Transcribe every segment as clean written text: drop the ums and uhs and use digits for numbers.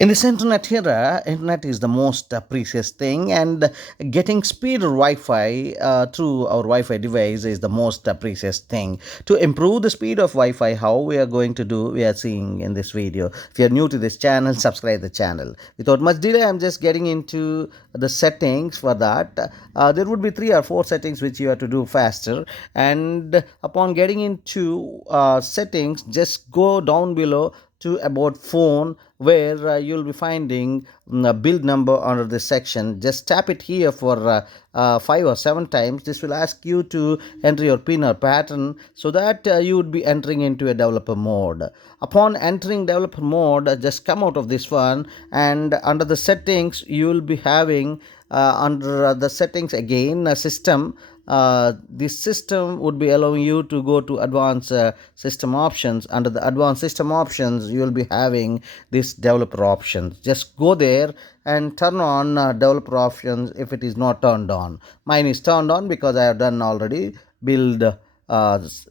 In this internet era, internet is the most precious thing, and getting speed Wi-Fi through our Wi-Fi device is the most precious thing. To improve the speed of Wi-Fi, how we are going to do, we are seeing in this video. If you are new to this channel, subscribe the channel. Without much delay, I'm just getting into the settings for that. There would be 3 or 4 settings which you have to do faster, and upon getting into settings, just go down below to about phone, where you'll be finding a build number under this section. Just tap it here for 5 or 7 times. This will ask you to enter your pin or pattern, so that you would be entering into a developer mode. Upon entering developer mode, just come out of this one, and under the settings you will be having under the settings again system. This system would be allowing you to go to advanced system options. Under the advanced system options, you will be having this developer options. Just go there and turn on developer options if it is not turned on. Mine is turned on because I have done already build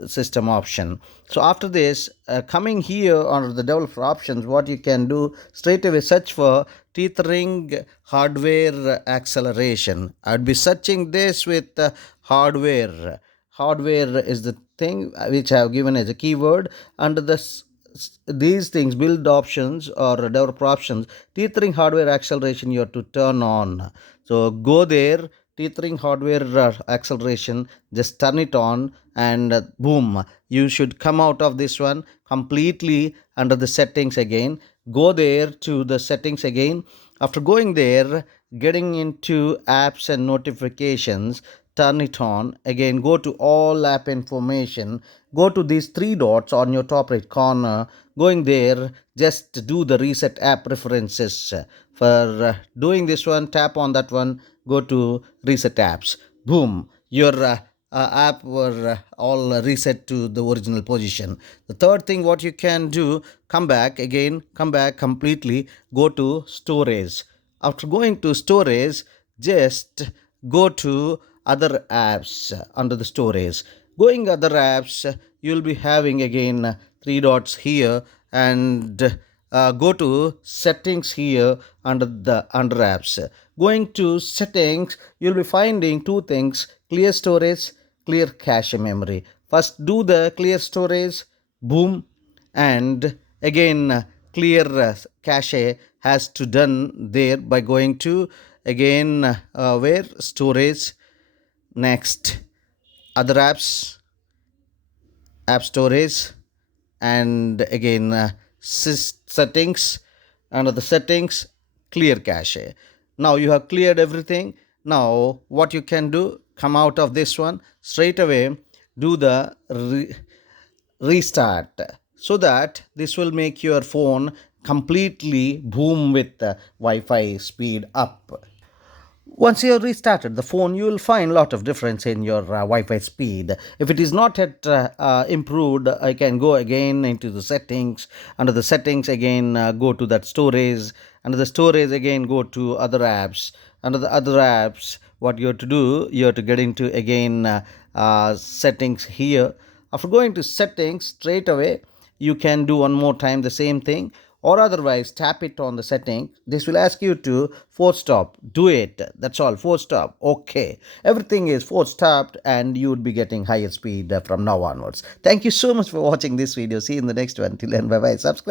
system option. So after this, coming here under the developer options, what you can do, straight away search for tethering hardware acceleration. I'd be searching this with hardware. Hardware is the thing which I have given as a keyword. Under these things, build options or developer options, tethering hardware acceleration you have to turn on. So go there, tethering hardware acceleration, just turn it on, and boom, you should come out of this one completely. Under the settings again, go there to the settings again. After going there, getting into apps and notifications, turn it on again. Go to all app information, go to these 3 dots on your top right corner. Going there, just do the reset app preferences. For doing this one, tap on that one, go to reset apps. Boom, your app were all reset to the original position. The third thing what you can do, come back again, come back completely, go to storage. After going to storage, just go to other apps. Under the storage, going other apps, you'll be having again 3 dots here, and go to settings here. Under apps, going to settings, you'll be finding 2 things: clear storage, clear cache memory. First do the clear storage, boom, and again clear cache has to done there by going to again where storage, next other apps, app storage, and again settings. Under the settings, clear cache. Now you have cleared everything. Now what you can do, come out of this one, straight away do the restart, so that this will make your phone completely boom with Wi-Fi speed up. Once you have restarted the phone, you will find a lot of difference in your Wi-Fi speed. If it is not yet improved, I can go again into the settings. Under the settings again, go to that storage. Under the storage again, go to other apps. Under the other apps, what you have to do, you have to get into again settings here. After going to settings, straight away you can do one more time the same thing, or otherwise tap it on the setting. This will ask you to force stop. Do it. That's all. Force stop. Okay. Everything is force stopped, and you would be getting higher speed from now onwards. Thank you so much for watching this video. See you in the next one. Till then, bye bye. Subscribe.